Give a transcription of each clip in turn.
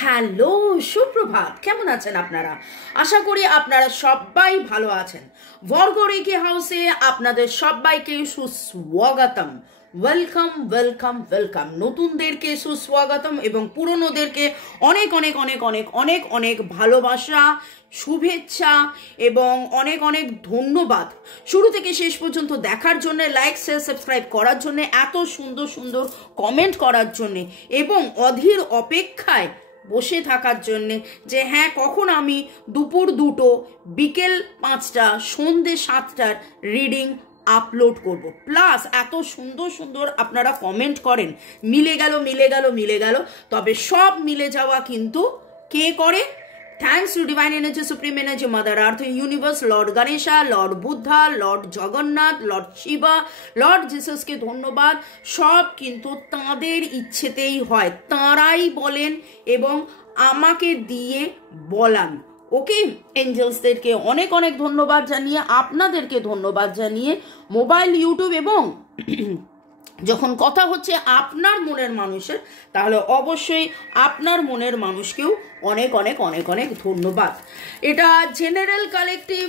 Hello, সুপ্রভাত। কেমন আছেন আপনারা? আশা করি আপনারা সবাই ভালো আছেন। বর্গ রেখে হাউসে আপনাদের সবাইকে সুস্বাগতম। Welcome welcome welcome. নতুনদেরকে সুস্বাগতম এবং পুরনোদেরকে অনেক অনেক অনেক অনেক অনেক অনেক ভালোবাসা, শুভেচ্ছা এবং অনেক অনেক ধন্যবাদ শুরু থেকে শেষ পর্যন্ত দেখার জন্য, লাইক শেয়ার সাবস্ক্রাইব করার জন্য, এত সুন্দর সুন্দর কমেন্ট করার জন্য এবং অধীর অপেক্ষায় বসে থাকার জন্যে যে হ্যাঁ কখন আমি দুপুর 2টো, বিকেল 5টা, সন্ধ্যে 7টার রিডিং আপলোড করব। প্লাস এত সুন্দর সুন্দর আপনারা কমেন্ট করেন, মিলে গেল মিলে গেল মিলে গেল। তবে সব মিলে যাওয়া কিন্তু কে করে? Thanks to divine energy, supreme energy, mother earth, universe, Lord Ganesha, Lord Buddha, Lord Jagannath, Lord Shiva, Lord জিসাসকে ধন্যবাদ। সব কিন্তু তাঁদের ইচ্ছেতেই হয়, তাঁরাই বলেন এবং আমাকে দিয়ে বলান। ওকে, এঞ্জেলসদেরকে অনেক অনেক ধন্যবাদ জানিয়ে, আপনাদেরকে ধন্যবাদ জানিয়ে, মোবাইল, ইউটিউব এবং যখন কথা হচ্ছে আপনার মনের মানুষের, তাহলে অবশ্যই আপনার মনের মানুষকেও অনেক অনেক অনেক অনেক ধন্যবাদ। এটা জেনারেল কালেকটিভ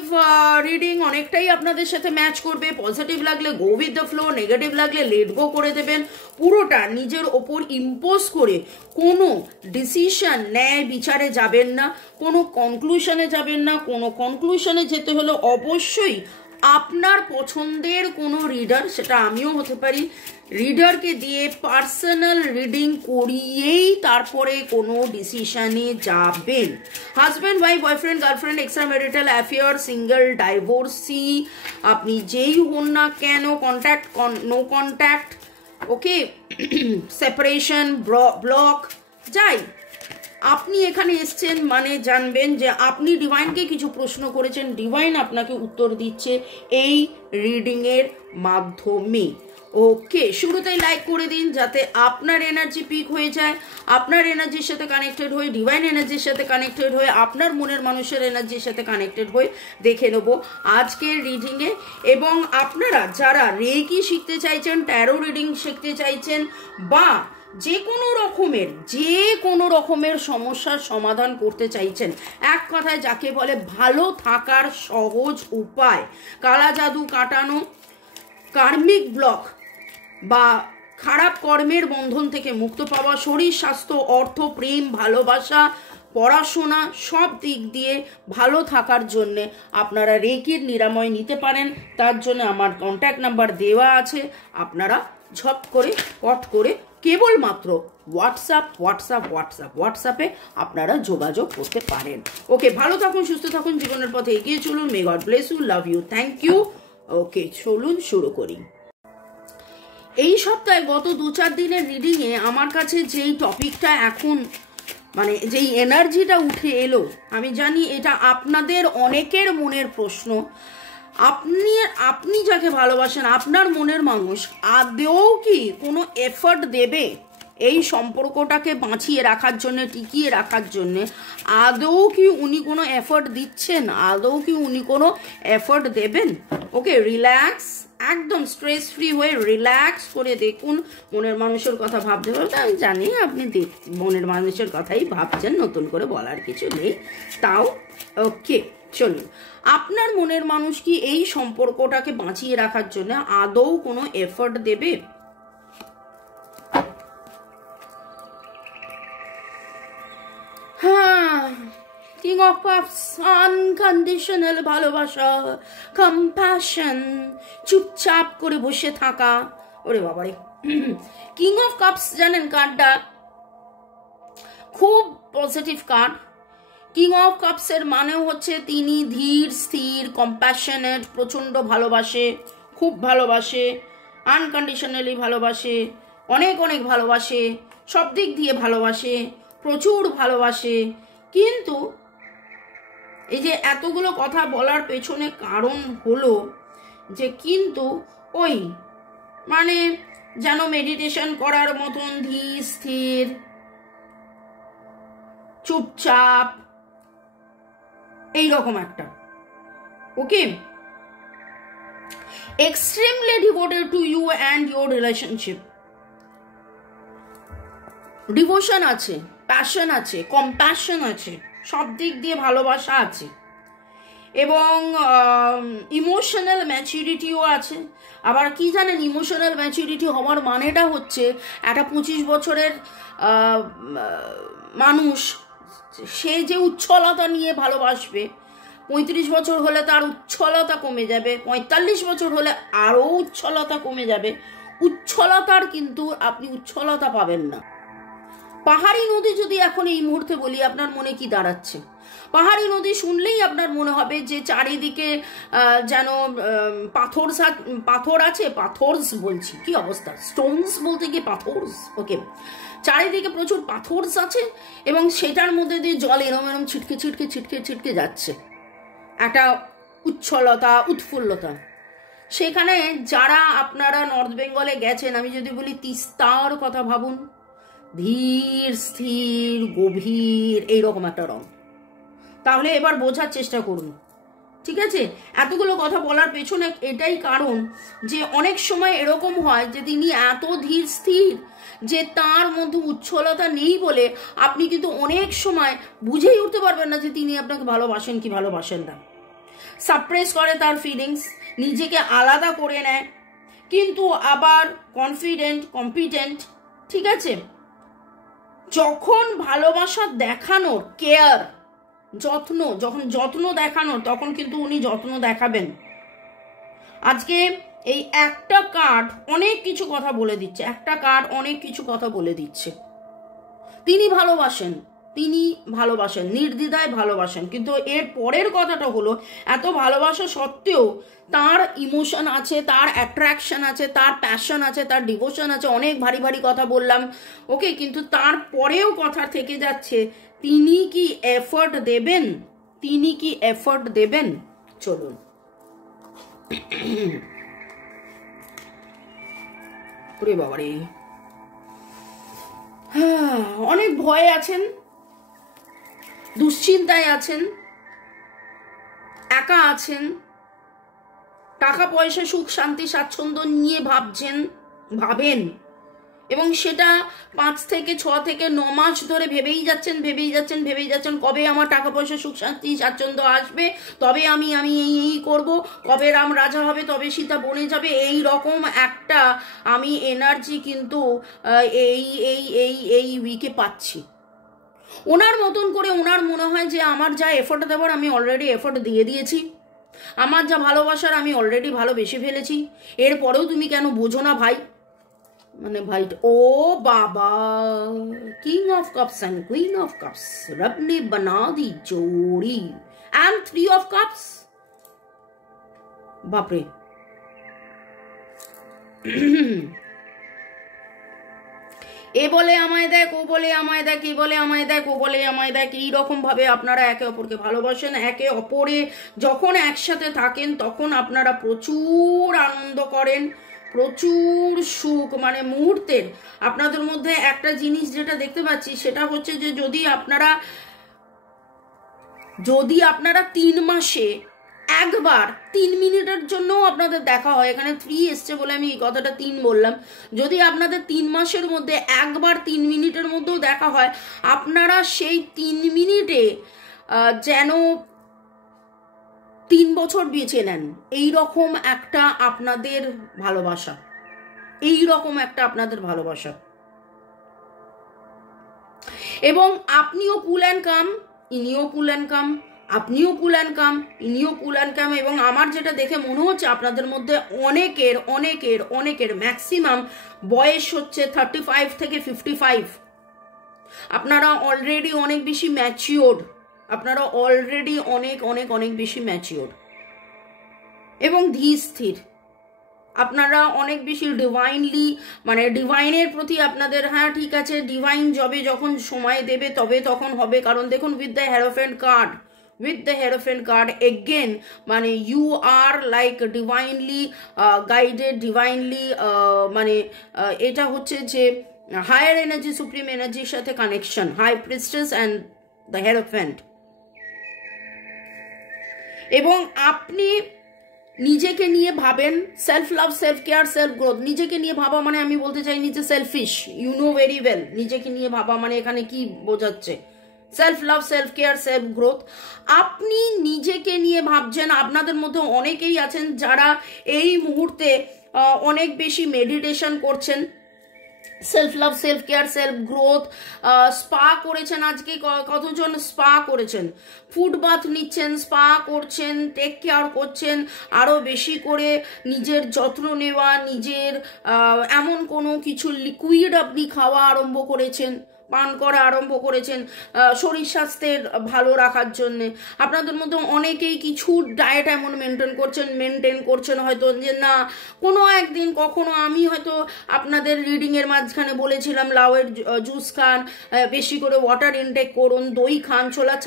রিডিং, অনেকটাই আপনাদের সাথে ম্যাচ করবে। পজিটিভ লাগলে go with the flow, negative লাগলে লেট গো করে দেবেন। পুরোটা নিজের ওপর ইম্পোজ করে কোনো ডিসিশন, ন্যায় বিচারে যাবেন না, কোনো কনক্লুশনে যাবেন না। কোনো কনক্লুশনে যেতে হলে অবশ্যই আপনার পছন্দের কোনো রিডার, সেটা আমিও হতে পারি, রিডারকে দিয়ে পার্সোনাল রিডিং করিয়েই তারপরে কোনো ডিসিশনে যাবেন। Husband, wife, boyfriend, girlfriend, extra marital affair, single, divorcee, আপনি যেই হন না কেন, কন্ট্যাক্ট, নো কন্ট্যাক্ট, ওকে, সেপারেশন, ব্লক, যাই, আপনি এখানে এসছেন মানে জানবেন যে আপনি ডিভাইনকে কিছু প্রশ্ন করেছেন, ডিভাইন আপনাকে উত্তর দিচ্ছে এই রিডিংয়ের মাধ্যমে। ওকে, শুরুতেই লাইক করে দিন যাতে আপনার এনার্জি পিক হয়ে যায়, আপনার এনার্জির সাথে কানেক্টেড হয়ে, ডিভাইন এনার্জির সাথে কানেক্টেড হয়ে, আপনার মনের মানুষের এনার্জির সাথে কানেক্টেড হয়ে দেখে নেব আজকের রিডিংয়ে। এবং আপনারা যারা রেকি শিখতে চাইছেন, ট্যারো রিডিং শিখতে চাইছেন, বা যে কোনো রকমের সমস্যার সমাধান করতে চাইছেন, এক কথায় যাকে বলে ভালো থাকার সহজ উপায়, কালা জাদু কাটানো, কার্মিক ব্লক বা খারাপ কর্মের বন্ধন থেকে মুক্ত পাওয়া, শরীর স্বাস্থ্য, অর্থ, প্রেম, ভালোবাসা, পড়াশোনা, সব দিক দিয়ে ভালো থাকার জন্যে আপনারা রেকির নিরাময় নিতে পারেন। তার জন্য আমার কন্ট্যাক্ট নাম্বার দেওয়া আছে, আপনারা ঝপ করে পট করে কেবলমাত্র হোয়াটসঅ্যাপে আপনারা যোগাযোগ করতে পারেন। ওকে, ভালো থাকুন, সুস্থ থাকুন, জীবনের পথে এগিয়ে চলুন। May God bless you, love you, thank you. Okay, চলুন শুরু করি। এই সপ্তাহে গত 2-4 দিনের রিডিংয়ে আমার কাছে যেই টপিকটা এখন মানে যেই এনার্জিটা উঠে এলো, আমি জানি এটা আপনাদের অনেকের মনের প্রশ্ন। আপনি যাকে ভালোবাসেন, আপনার মনের মানুষ আদৌ কি কোনো এফর্ট দেবে এই সম্পর্কটাকে বাঁচিয়ে রাখার জন্য, টিকিয়ে রাখার জন্য? আদৌ কি উনি কোনো এফর্ট দিচ্ছেন? আদৌ কি উনি কোনো এফর্ট দেবেন? ওকে, রিল্যাক্স, একদম স্ট্রেস ফ্রি হয়ে রিল্যাক্স করে দেখুন। মনের মানুষের কথা ভাবতে ভাবতে আমি জানি আপনি মনের মানুষের কথাই ভাবছেন, নতুন করে বলার কিছু নেই তাও। ওকে, চলুন। আপনার মনের মানুষ কি এই সম্পর্কটাকে বাঁচিয়ে রাখার জন্য আদৌ কোনো এফর্ট দেবে? হ্যাঁ, কিং অফ কাপস, আনকন্ডিশনাল ভালোবাসা, কম্প্যাশন, চুপচাপ করে বসে থাকা। ওরে বাবারে, কিং অফ কাপস জানেন কার্ডটা খুব পজিটিভ কার্ড। কিং অফ কাপসের মানেও হচ্ছে তিনি ধীর স্থির, কম্প্যাশনেট, প্রচণ্ড ভালোবাসে, খুব ভালোবাসে, আনকন্ডিশনালি ভালোবাসে, অনেক অনেক ভালোবাসে, সব দিক দিয়ে ভালোবাসে, প্রচুর ভালোবাসে। কিন্তু এই যে এতগুলো কথা বলার পেছনে কারণ হলো যে কিন্তু ওই মানে যেন মেডিটেশন করার মতন ধীর স্থির, চুপচাপ, এইরকম একটা। ওকে, extremely devoted to you and your relationship, devotion আছে, প্যাশন আছে, কম্প্যাশন আছে, সব দিক দিয়ে ভালোবাসা আছে, এবং ইমোশনাল ম্যাচুরিটিও আছে। আবার কি জানেন, ইমোশনাল ম্যাচুরিটি হওয়ার মানেটা হচ্ছে একটা 25 বছরের মানুষ, সে যে উচ্ছলতা নিয়ে ভালোবাসবে, 35 বছর হলে তার উচ্ছলতা কমে যাবে, 45 বছর হলে আরও উচ্ছলতা কমে যাবে। উচ্ছলতার কিন্তু আপনি উচ্ছলতা পাবেন না। পাহাড়ি নদী যদি এখন এই মুহূর্তে বলি, আপনার মনে কি দাঁড়াচ্ছে? পাহাড়ি নদী শুনলেই আপনার মনে হবে যে চারিদিকে যেন পাথর আছে, পাথরস বলছি, কি অবস্থা, স্টোনস বলতে গিয়ে পাথরস, ওকে, চারিদিকে প্রচুর পাথরস আছে এবং সেটার মধ্যে দিয়ে জল এরম এরম ছিটকে ছিটকে ছিটকে ছিটকে যাচ্ছে, একটা উচ্ছলতা, উৎফুল্লতা। সেখানে যারা আপনারা নর্থ বেঙ্গলে গেছেন, আমি যদি বলি তিস্তার কথা ভাবুন, ধীর স্থির গভীর এইরকম একটা রং। তাহলে এবার বোঝার চেষ্টা করুন, ঠিক আছে? এতগুলো কথা বলার পেছনে এটাই কারণ যে অনেক সময় এরকম হয় যে তিনি এত ধীর স্থির যে তার মধ্যে উচ্ছলতা নেই বলে আপনি কিন্তু অনেক সময় বুঝেই উঠতে পারবেন না যে তিনি আপনাকে ভালোবাসেন কি ভালোবাসেন না। সাপ্রেস করে তার ফিলিংস, নিজেকে আলাদা করে নেয়, কিন্তু আবার কনফিডেন্ট, কম্পিটেন্ট, ঠিক আছে? যখন ভালোবাসা দেখানোর, কেয়ার, যত্ন, যখন যত্ন দেখানোর, তখন কিন্তু উনি যত্ন দেখাবেন। আজকে এই একটা কার্ড অনেক কিছু কথা বলে দিচ্ছে, একটা কার্ড অনেক কিছু কথা বলে দিচ্ছে। তিনি ভালোবাসেন, তিনি ভালোবাসেন, নির্দ্বিধায় ভালোবাসেন, কিন্তু এর পরের কথাটা হলো এত ভালোবাসা সত্ত্বেও তার ইমোশন আছে, তার অ্যাট্রাকশন আছে, তার প্যাশন আছে, তার ডিভোশন আছে। অনেক ভারী ভারী কথা বললাম, ওকে, কিন্তু তারপরেও কথা থেকে যাচ্ছে, তিনি কি এফর্ট দেবেন, তিনি কি এফর্ট দেবেন। চলুন ওরে বাবারে, অনেক ভয়ে আছেন, দুশ্চিন্তায় আছেন, একা আছেন, টাকা পয়সা, সুখ শান্তি, স্বাচ্ছন্দ্য নিয়ে ভাবেন, এবং সেটা 5 থেকে 6 থেকে 9 মাস ধরে ভেবেই যাচ্ছেন, কবে আমার টাকা পয়সা, সুখ শান্তি, স্বাচ্ছন্দ্য আসবে, তবে আমি এই করব, কবে রাম রাজা হবে, তবে সীতা বনে যাবে, এই রকম একটা আমি এনার্জি কিন্তু এই উইকে পাচ্ছি। ওনার মতন করে ওনার মনে হয় যে আমার যা এফোর্ট দেওয়ার আমি অলরেডি এফোর্ট দিয়ে দিয়েছি, আমার যা ভালোবাসার আমি অলরেডি ভালোবেসে ফেলেছি, এরপরেও তুমি কেন বোঝো না ভাই। মানে ভাই, ও বাবা, king of cups and queen of cups, রব ने बना दी जोड़ी एंड 3 অফ কাপস। বাপরে, এ বলে আমায় দেখ, ও বলে আমায় দেখ, এ বলে আমায় দেখ, ও বলে আমায় দেখ, এইরকম ভাবে আপনারা একে অপরকে ভালোবাসেন। একে অপরে যখন একসাথে থাকেন তখন আপনারা প্রচুর আনন্দ করেন, প্রচুর সুখ, মানে মুহূর্তের। আপনাদের মধ্যে একটা জিনিস যেটা দেখতে পাচ্ছি সেটা হচ্ছে যে যদি আপনারা 3 মাসে একবার 3 মিনিটের জন্যও আপনাদের দেখা হয়, এখানে 3 এসছে বলে আমি এই কথাটা 3 বললাম, যদি আপনাদের 3 মাসের মধ্যে একবার 3 মিনিটের মধ্যেও দেখা হয়, আপনারা সেই 3 মিনিটে যেন 3 বছর বেঁচে নেন। এইরকম একটা আপনাদের ভালোবাসা, এইরকম একটা আপনাদের ভালোবাসা। এবং আপনিও কুল অ্যান্ড কাম, ইনিও কুল অ্যান্ড কাম, আপনিও কুল অ্যান্ড কাম, ইনিও কুল অ্যান্ড কাম। এবং আমার যেটা দেখে মনে হচ্ছে আপনাদের মধ্যে অনেকের ম্যাক্সিমাম বয়স হচ্ছে 35 থেকে 55। আপনারা অলরেডি অনেক বেশি ম্যাচিওর্ড, আপনারা অলরেডি অনেক বেশি ম্যাচিওর্ড এবং ধীর স্থির। আপনারা অনেক বেশি ডিভাইনলি, মানে ডিভাইনের প্রতি আপনাদের, হ্যাঁ ঠিক আছে, ডিভাইন জবে যখন সময় দেবে তবে তখন হবে। কারণ দেখুন, with the Hierophant card again, মানে you are like divinely guided, divinely মানে এটা হচ্ছে যে হায়ার এনার্জি, সুপ্রিম এনার্জির সাথে connection, High Priestess and the Hierophant. এবং আপনি নিজেকে নিয়ে ভাবেন, self love, self care, self growth. নিজেকে নিয়ে ভাবা মানে আমি বলতে চাই নিজে selfish, you know very well. নিজেকে নিয়ে ভাবা মানে এখানে কি বোঝাচ্ছে? Self love, self care, self growth. আপনি নিজেকে নিয়ে ভাবছেন। আপনাদের মধ্যে অনেকেই আছেন যারা এই মুহূর্তে অনেক বেশি মেডিটেশন করছেন, self love, self care, self growth. Spa করেছেন, আজকে কতজন স্পা করেছেন, ফুড বাথ নিচ্ছেন, স্পা করছেন, টেক কেয়ার করছেন, আরও বেশি করে নিজের যত্ন নেওয়া, নিজের এমন কোনো কিছু লিকুইড আপনি খাওয়া আরম্ভ করেছেন, পান করা আরম্ভ করেছেন শরীর স্বাস্থ্যের ভালো রাখার জন্য। আপনাদের মধ্যে অনেকেই কিছু ডায়েট এমন মেনটেন করছেন হয়তো যে না কোনো একদিন কখনো আমি হয়তো আপনাদের রিডিংয়ের মাঝখানে বলেছিলাম লাউয়ের জুস খান, বেশি করে ওয়াটার ইনটেক করুন, দই খান, ছোলার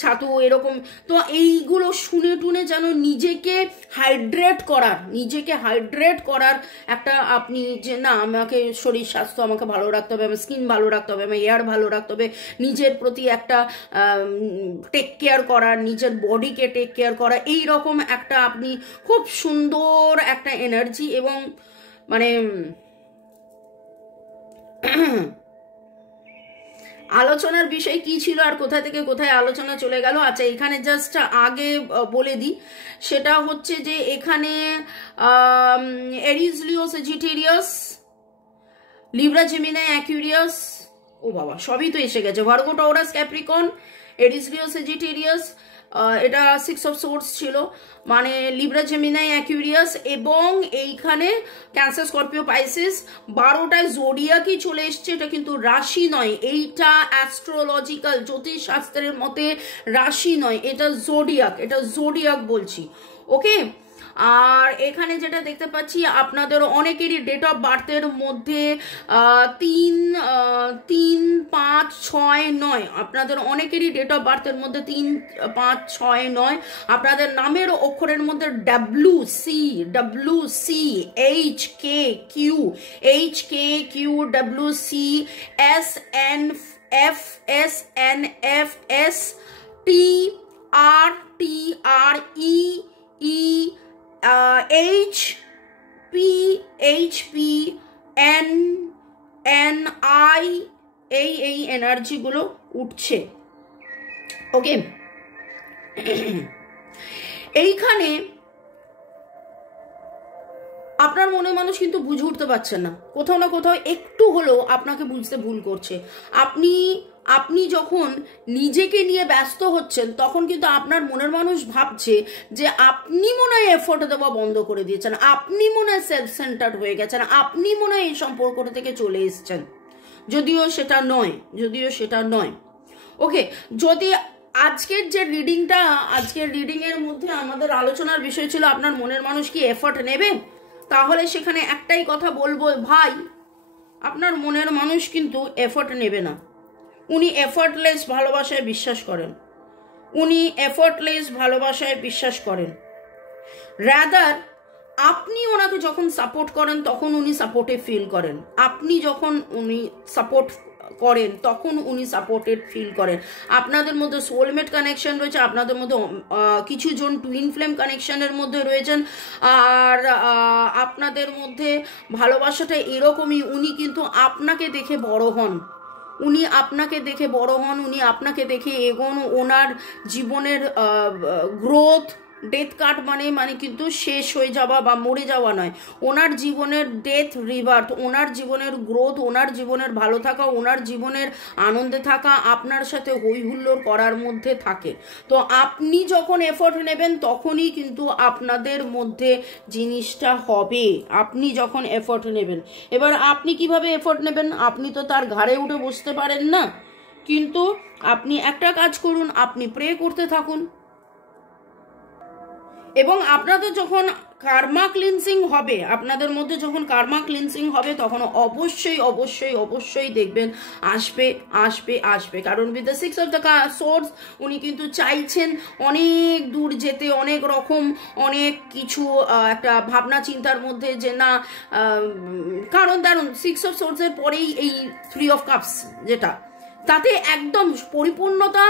ছাতু এরকম। তো এইগুলো শুনে টুনে যেন নিজেকে হাইড্রেট করার একটা আপনি যে না আমাকে শরীর স্বাস্থ্য আমাকে ভালো রাখতে হবে, আমার স্কিন ভালো রাখতে হবে, আমার এয়ার ভালো রাখতে হবে, নিজের প্রতি একটা টেক কেয়ার করার, নিজের বডিকে টেক কেয়ার করা, এই রকম একটা আপনি খুব সুন্দর একটা এনার্জি এবং মানে আলোচনার বিষয় কি ছিল আর কোথা থেকে কোথায় আলোচনা চলে গেল। আচ্ছা এখানে জাস্ট আগে বলে দিই, সেটা হচ্ছে যে এখানে এরিস, লিও, সেজিটেরিয়াস, লিব্রা, জেমিনাই, অ্যাকুয়ারিয়াস, ও বাবা সবই তো এসে গেছে, ভার্গো, টরাস, ক্যাপ্রিকন, এরিস, লিও, সেজিটেরিয়াস, এটা 6 অফ সোর্স ছিল, মানে লিব্রা, জেমিনাই, অ্যাকুয়ারিয়াস এবং এইখানে ক্যান্সার, স্করপিও, পাইসিস। 12টায় জোডিয়াকই চলে এসছে। এটা কিন্তু রাশি নয়, এইটা অ্যাস্ট্রোলজিক্যাল জ্যোতিষ শাস্ত্রের মতে রাশি নয়, এটা জোডিয়াক বলছি, ওকে। আর এখানে যেটা দেখতে পাচ্ছি আপনাদের অনেকেরই ডেট অফ বার্থের মধ্যে 3, 5, 6, 9, আপনাদের অনেকেরই ডেট অফ বার্থের মধ্যে 3, 5, 6, 9। আপনাদের নামের অক্ষরের মধ্যে WC, HKQ, SNFS, HP, NI, এই এনার্জিগুলো উঠছে, ওকে। এইখানে আপনার মনে মানুষ কিন্তু বুঝে উঠতে পারছেন না, কোথাও না কোথাও একটু হলেও আপনাকে বুঝতে ভুল করছে। আপনি যখন নিজেকে নিয়ে ব্যস্ত হচ্ছেন তখন কিন্তু আপনার মনের মানুষ ভাবছে যে আপনি মনে হয় এফোর্ট দেওয়া বন্ধ করে দিয়েছেন, আপনি মনে হয় সেলফ সেন্টার্ড হয়ে গেছেন, আপনি মনে হয় এই সম্পর্কটা থেকে চলে এসছেন, যদিও সেটা নয়, ওকে। যদি আজকের রিডিংয়ের মধ্যে আমাদের আলোচনার বিষয় ছিল আপনার মনের মানুষ কি এফোর্ট নেবে, তাহলে সেখানে একটাই কথা বলবো, ভাই আপনার মনের মানুষ কিন্তু এফোর্ট নেবে না। উনি এফোর্টলেস ভালোবাসায় বিশ্বাস করেন, রাদার আপনি ওনাকে যখন সাপোর্ট করেন তখন উনি সাপোর্টে ফিল করেন, আপনি যখন উনি সাপোর্ট করেন তখন উনি সাপোর্টেড ফিল করেন। আপনাদের মধ্যে সোলমেট কানেকশন রয়েছে, আপনাদের মধ্যে কিছু জন টুইন ফ্লেম কানেকশনের মধ্যে রয়েছেন, আর আপনাদের মধ্যে ভালোবাসাটা এরকমই, উনি কিন্তু আপনাকে দেখে বড় হন, উনি আপনাকে দেখে এগোন। ওনার জীবনের গ্রোথ, ডেথ কার্ড মানে কিন্তু শেষ হয়ে যাওয়া বা মরে যাওয়া নয়, ওনার জীবনের ডেথ রিবার্থ, ওনার জীবনের গ্রোথ, ওনার জীবনের ভালো থাকা, ওনার জীবনের আনন্দে থাকা, আপনার সাথে হই হুল্লোড় করার মধ্যে থাকে। তো আপনি যখন এফোর্ট নেবেন তখনই কিন্তু আপনাদের মধ্যে জিনিসটা হবে, আপনি যখন এফোর্ট নেবেন। এবার আপনি কিভাবে এফোর্ট নেবেন, আপনি তো তার ঘাড়ে উঠে বসতে পারেন না, কিন্তু আপনি একটা কাজ করুন, আপনি প্রে করতে থাকুন, এবং আপনাদের যখন কার্মা ক্লিনসিং হবে, আপনাদের মধ্যে যখন কার্মা ক্লিনসিং হবে তখন অবশ্যই দেখবেন আসবে, কারণ with the 6 of the source উনি কিন্তু চাইছেন অনেক দূর যেতে, অনেক রকম অনেক কিছু একটা ভাবনা চিন্তার মধ্যে, যে না কারণ দারুন 6 অফ সোর্সের পরেই এই 3 অফ কাপস, যেটা তাতে একদম পরিপূর্ণতা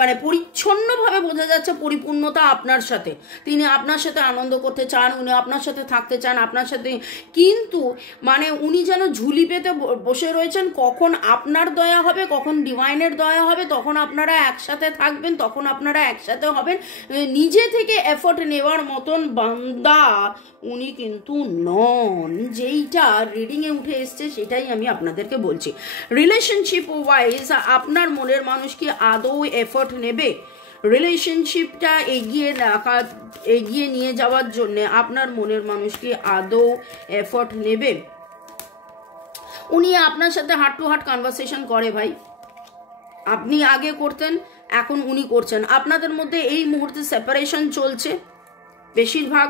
মানে পরিচ্ছন্নভাবে বোঝা যাচ্ছে পরিপূর্ণতা আপনার সাথে। তিনি আপনার সাথে আনন্দ করতে চান, উনি আপনার সাথে থাকতে চান, আপনার সাথে, কিন্তু মানে উনি যেন ঝুলি পেতে বসে রয়েছেন, কখন আপনার দয়া হবে, কখন ডিভাইনের দয়া হবে, তখন আপনারা একসাথে থাকবেন, তখন আপনারা একসাথে হবেন। নিজে থেকে এফোর্ট নেওয়ার মতন বান্দা উনি কিন্তু নন। যেইটা রিডিংয়ে উঠে এসছে সেটাই আমি আপনাদেরকে বলছি। রিলেশনশিপ ওয়াইজ আপনার মনের মানুষ কি আদৌ এফোর্ট নেবে? রিলেশনশিপটা এগিয়ে নিয়ে যাওয়ার জন্য আপনার মনের মানুষ কি আদৌ এফোর্ট নেবে? উনি আপনার সাথে হার্ট টু হার্ট কনভারসেশন করে ভাই। আপনি আগে করতেন, এখন উনি করছেন। আপনাদের মধ্যে এই মুহূর্তে সেপারেশন চলছে বেশিরভাগ,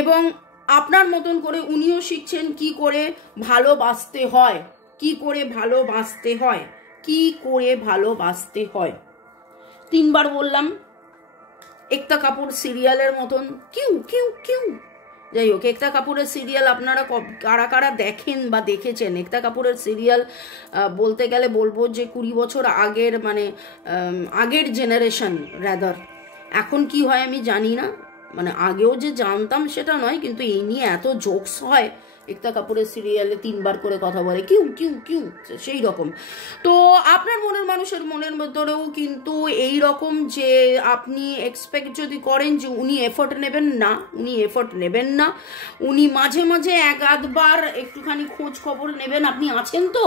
এবং আপনার মতন করে উনিও শিখছেন কি করে ভালোবাসতে হয়, কি করে ভালোবাসতে হয়, কি করে ভালোবাসতে হয়। 3 বার বললাম, একতা কাপুর সিরিয়ালের মতন কিউ কিউ কিউ। যাই হোক, একতা কাপুরের সিরিয়াল আপনারা কারা কারা দেখেন বা দেখেছেন? একতা কাপুরের সিরিয়াল বলতে গেলে বলবো যে 20 বছর আগের, মানে আগের জেনারেশন রাদার। এখন কি হয় আমি জানি না, মানে আগেও যে জানতাম সেটা নয়, কিন্তু এই নিয়ে এত জোকস হয়। একতা কাপুরের সিরিয়ালে 3 বার করে কথা বলে কিউ কিউ কিউ, সেই রকম। তো আপনার মনের মানুষের মনের মধ্যেও কিন্তু এই রকম যে আপনি এক্সপেক্ট যদি করেন যে উনি এফোর্ট নেবেন না, উনি এফোর্ট নেবেন না। উনি মাঝে মাঝে 1-8 বার একটুখানি খোঁজ খবর নেবেন, আপনি আছেন তো,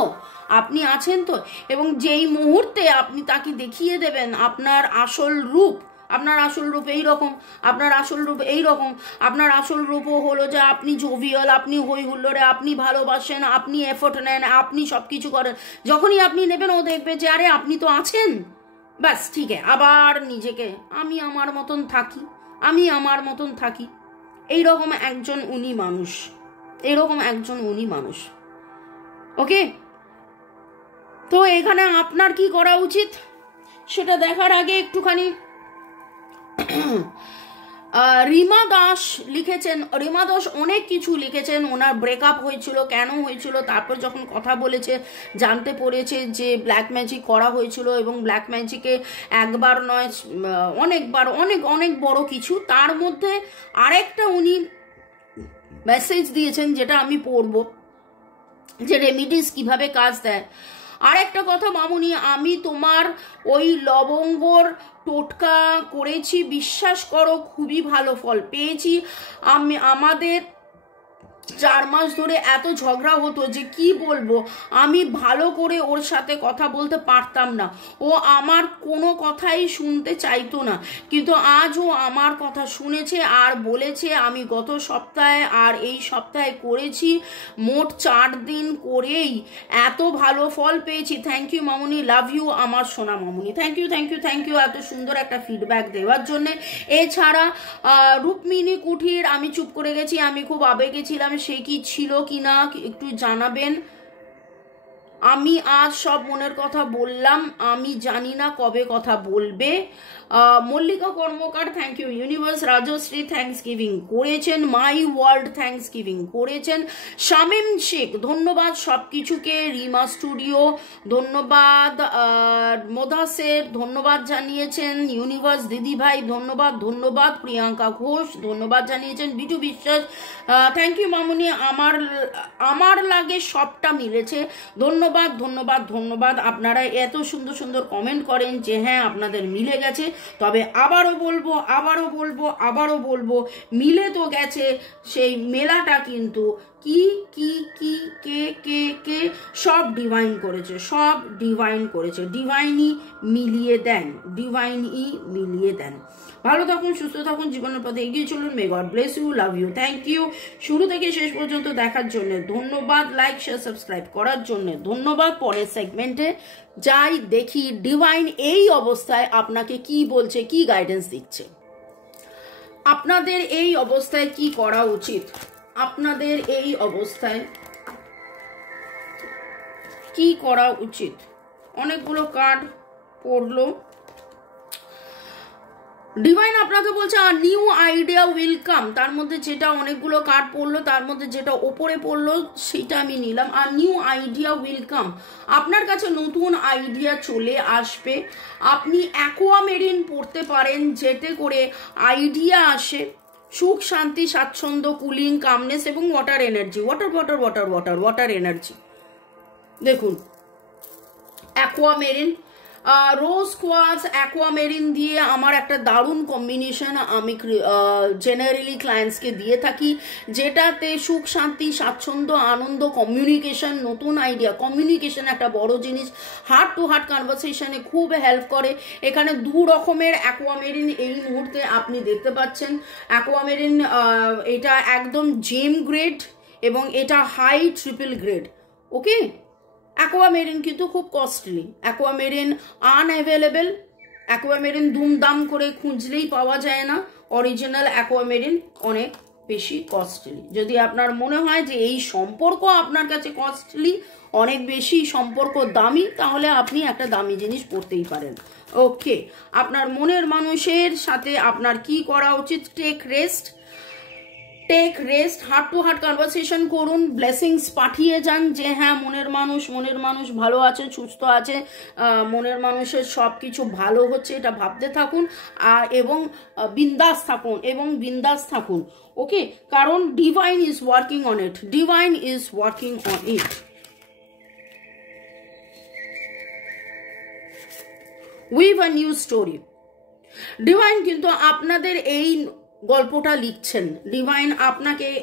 আপনি আছেন তো, এবং যেই মুহূর্তে আপনি তাকে দেখিয়ে দেবেন আপনার আসল রূপ, আপনার আসল রূপ এইরকম, আপনার আসল রূপ এইরকম, আপনার আসল রূপও হলো যে আপনি জোভিয়াল, আপনি হই হুল্লোড়ে, আপনি ভালোবাসেন, আপনি এফোর্ট নেন, আপনি সব কিছু করেন। যখনই আপনি নেবেন ও দেখবে যে আরে আপনি তো আছেন, ব্যাস ঠিক আছে, আবার নিজেকে আমি আমার মতন থাকি, আমি আমার মতন থাকি। এইরকম একজন উনি মানুষ, এইরকম একজন উনি মানুষ। ওকে, তো এখানে আপনার কি করা উচিত সেটা দেখার আগে একটুখানি রিমা দাস লিখেছেন। রিমা দাস অনেক কিছু লিখেছেন, ওনার ব্রেকআপ হয়েছিল, কেন হয়েছিল, তারপর যখন কথা বলেছে জানতে পেরেছে যে ব্ল্যাক ম্যাজিক করা হয়েছিল, এবং ব্ল্যাক ম্যাজিকে একবার নয় অনেকবার, অনেক অনেক বড় কিছু। তার মধ্যে আরেকটা উনি মেসেজ দিয়েছেন যেটা আমি পড়ব, যে রেমিডিস কিভাবে কাজ দেয়। আর একটা কথা মামুনি, আমি তোমার ওই লবঙ্গর টোটকা করেছি, বিশ্বাস করো খুবই ভালো ফল পেয়েছি। আমাদের 4 মাস ধরে এত ঝগড়া হতো যে কি বলবো, আমি ভালো করে ওর সাথে কথা বলতে পারতাম না, ও আমার কোনো কথাই শুনতে চাইতো না, কিন্তু আজ ও আমার কথা শুনেছে আর বলেছে। আমি গত সপ্তাহে আর এই সপ্তাহে করেছি, মোট 4 দিন করেই এত ভালো ফল পেয়েছি। Thank you Mamuni, love you আমার সোনা মামুনি, thank you thank you thank you এত সুন্দর একটা ফিডব্যাক দেওয়ার জন্যে। এছাড়া রূপমিনী কুঠির, আমি চুপ করে গেছি, আমি খুব আবেগে ছিলাম, সে কি ছিল কিনা একটু জানাবেন। আমি আজ সব মনের কথা বললাম, আমি জানি না কবে কথা বলবে। Mallika Karmakar thank you. Universe Rajashree thanksgiving করেছেন। মাই ওয়ার্ল্ড থ্যাংকস গিভিং করেছেন। শামিম শেখ ধন্যবাদ সব কিছুকে। রিমা স্টুডিও ধন্যবাদ। মোদাসের ধন্যবাদ জানিয়েছেন। ইউনিভার্স দিদি ভাই ধন্যবাদ ধন্যবাদ। প্রিয়াঙ্কা ঘোষ ধন্যবাদ জানিয়েছেন। বিটু বিশ্বাস থ্যাংক ইউ মামুনি, আমার লাগে সবটা মিলেছে। ধন্যবাদ ধন্যবাদ ধন্যবাদ। আপনারা এত সুন্দর সুন্দর কমেন্ট করেন যে হ্যাঁ আপনাদের মিলে গেছে। তবে আবারও বলবো মিলে তো গেছে, সেই মেলাটা কিন্তু কি কি কি কে কে কে সব ডিভাইন করেছে, ডিভাইনই মিলিয়ে দেন। ভালো থাকুন, সুস্থ থাকুন, জীবনের পথে এগিয়ে চলুন। May God bless you, love you, thank you. শুরু থেকে শেষ পর্যন্ত দেখার জন্য ধন্যবাদ। লাইক শেয়ার সাবস্ক্রাইব করার জন্য ধন্যবাদ। পরের সেগমেন্টে যাই দেখি ডিভাইন এই অবস্থায় আপনাকে কি বলছে, কি গাইডেন্স দিচ্ছে। আপনাদের এই অবস্থায় কি করা উচিত, আপনাদের এই অবস্থায় কি করা উচিত। অনেকগুলো কার্ড পড়লো। ডিভাইন আপনাকে বলছে আর নিউ আইডিয়া উইল কাম, তার মধ্যে যেটা অনেকগুলো কার্ড পড়লো তার মধ্যে যেটা ওপরে পড়লো সেটা আমি নিলাম, আর নিউ আইডিয়া উইল কাম, আপনার কাছে নতুন আইডিয়া চলে আসবে। আপনি অ্যাকোয়ামেরিন পড়তে পারেন যেতে করে আইডিয়া আসে, সুখ শান্তি স্বাচ্ছন্দ্য কুলিং কামনেস এবং ওয়াটার এনার্জি, ওয়াটার এনার্জি। দেখুন অ্যাকোয়ামেরিন, রোজ কোয়ার্টজ অ্যাকোয়ামেরিন দিয়ে আমার একটা দারুণ কম্বিনেশন আমি জেনারেলি ক্লায়েন্টসকে দিয়ে থাকি, যেটাতে সুখ শান্তি স্বাচ্ছন্দ্য আনন্দ কমিউনিকেশন নতুন আইডিয়া, কমিউনিকেশন একটা বড় জিনিস, হার্ট টু হার্ট কনভারসেশনে খুব হেল্প করে। এখানে দু রকমের অ্যাকোয়ামেরিন এই মুহূর্তে আপনি দেখতে পাচ্ছেন। অ্যাকোয়ামেরিন এটা একদম জেম গ্রেড এবং এটা হাই ট্রিপল গ্রেড। ওকে, অ্যাকোয়ামেরিন কিন্তু খুব কস্টলি, অ্যাকোয়ামেরিন আনঅ্যাভেলেবেল, অ্যাকোয়ামেরিন দুমদাম করে খুঁজলেই পাওয়া যায় না, অরিজিনাল অ্যাকোয়ামেরিন অনেক বেশি কস্টলি। যদি আপনার মনে হয় যে এই সম্পর্ক আপনার কাছে কস্টলি, অনেক বেশি সম্পর্ক দামি, তাহলে আপনি একটা দামি জিনিস পড়তেই পারেন। ওকে, আপনার মনের মানুষের সাথে আপনার কি করা উচিত? Take rest, heart to heart conversation করুন, ব্লেসিংস পাঠিয়ে যান যে হ্যাঁ মনের মানুষ ভালো আছে, সুস্থ আছে, মনের মানুষের সব কিছু ভালো হচ্ছে, এটা ভাবতে থাকুন এবং বিন্দাস থাকুন। ওকে, কারণ divine is working on it, we've a new story. Divine কিন্তু আপনাদের এই গল্পটা লিখছেন, ডিভাইন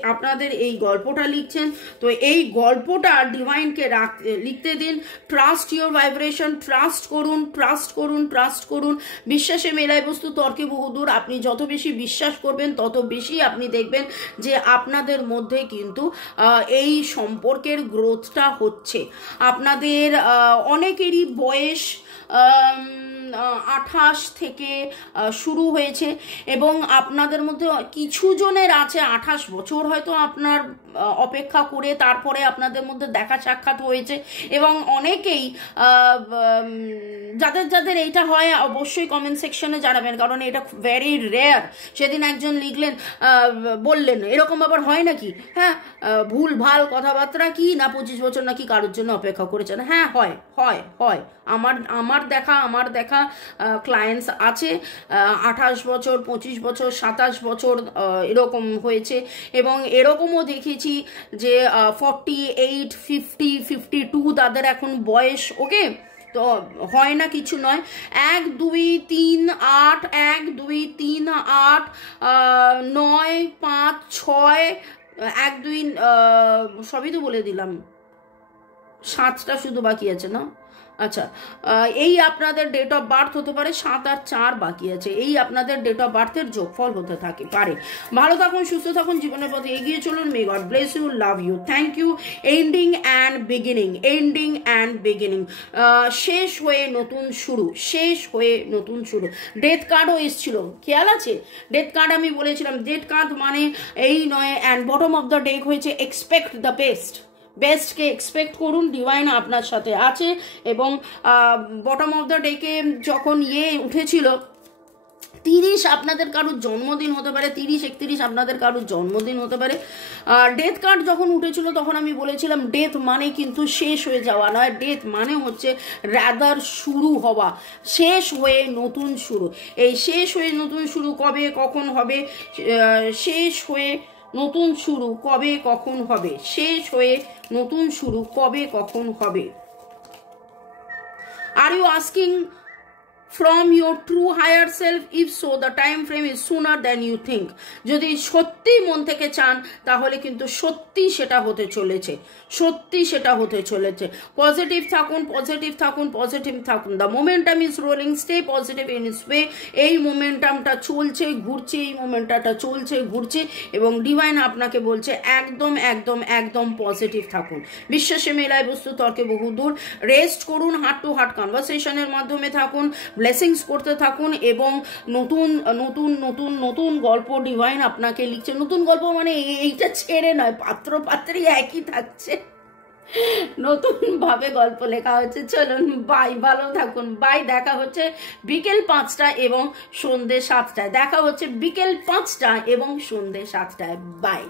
আপনাদের এই গল্পটা লিখছেন, তো এই গল্পটা ডিভাইনকে লিখতে দিন। ট্রাস্ট ইউর ভাইব্রেশন, ট্রাস্ট করুন। বিশ্বাসে মেলায় বস্তু তর্কে বহুদূর। আপনি যত বেশি বিশ্বাস করবেন তত বেশি আপনি দেখবেন যে আপনাদের মধ্যে কিন্তু এই সম্পর্কের গ্রোথটা হচ্ছে। আপনাদের অনেকেরই বয়স 28 থেকে শুরু হয়েছে এবং আপনাদের মধ্যে কিছু জনের আছে 28 বছর হয়তো আপনার অপেক্ষা করে তারপরে আপনাদের মধ্যে দেখা সাক্ষাৎ হয়েছে, এবং অনেকেই যাদের এইটা হয় অবশ্যই কমেন্ট সেকশনে জানাবেন, কারণ এটা ভেরি রেয়ার। সেদিন একজন লিখলেন, বললেন এরকম আবার হয় নাকি, হ্যাঁ ভুল ভাল কথাবার্তা কি না 25 বছর নাকি কারোর জন্য অপেক্ষা করেছেন। হ্যাঁ হয় আমার দেখা ক্লায়েন্টস আছে 28 বছর 25 বছর 27 বছর এরকম হয়েছে, এবং এরকমও দেখেছি যে 48 50 52 তাদের এখন বয়স। ওকে, তো হয় না কিছু নয়, 1 2 3 8 1 2 3 8 9 5 6 1 2 সবই তো বলে দিলাম, 7টা শুধু বাকি আছে না। আচ্ছা, এই আপনাদের ডেট অফ বার্থ হতে পারে, 7 আর 4 বাকি আছে, এই আপনাদের ডেট অফ বার্থের যোগফল হতে পারে। ভালো থাকুন, সুস্থ থাকুন, জীবনের পথে এগিয়ে চলুন। May God bless you, love you, thank you. Ending and beginning, শেষ হয়ে নতুন শুরু। ডেথ কার্ডও এসেছিল, খেয়াল আছে? ডেথ কার্ড আমি বলেছিলাম, ডেথ কার্ড মানে এই নয়, and bottom of the deck হয়েছে এক্সপেক্ট দ্য বেস্টকে এক্সপেক্ট করুন, ডিভাইন আপনার সাথে আছে। এবং বটম অফ দ্য ডেকে যখন উঠেছিল 30 আপনাদের কারোর জন্মদিন হতে পারে, 30-31 আপনাদের কারোর জন্মদিন হতে পারে। ডেথ কার্ড যখন উঠেছিল তখন আমি বলেছিলাম ডেথ মানে কিন্তু শেষ হয়ে যাওয়া নয়, ডেথ মানে হচ্ছে রাদার শুরু হওয়া, শেষ হয়ে নতুন শুরু। এই শেষ হয়ে নতুন শুরু কবে কখন হবে, শেষ হয়ে নতুন শুরু কবে কখন হবে, শেষ হয়ে নতুন শুরু কবে কখন হবে। Are you asking from your true higher self? If so, the time frame is sooner than you think. যদি সত্যি মন থেকে চান তাহলে কিন্তু সত্যি সেটা হতে চলেছে। পজিটিভ থাকুন। The momentum is rolling, stay positive in its way. এই মোমেন্টামটা চলছে ঘুরছে, এবং ডিভাইন আপনাকে বলছে একদম পজিটিভ থাকুন। বিশ্বাসে মেলায় বস্তু তর্কে বহুদূর। রেস্ট করুন, হার্ট টু হার্ট কনভারসেশনের মাধ্যমে থাকুন, ব্লেসিংস করতে থাকুন, এবং নতুন গল্প ডিভাইন আপনাকে লিখছে। নতুন গল্প মানে এইটা ছেড়ে নয়, পাত্রী একই থাকছে। নতুন ভাবে গল্প লেখা হচ্ছে। চলুন বাই, ভালো থাকুন, বাই। দেখা হচ্ছে বিকেল 5টায় এবং সন্ধ্যে 7টায়। দেখা হচ্ছে বিকেল 5টা এবং সন্ধ্যে 7টায়। বাই।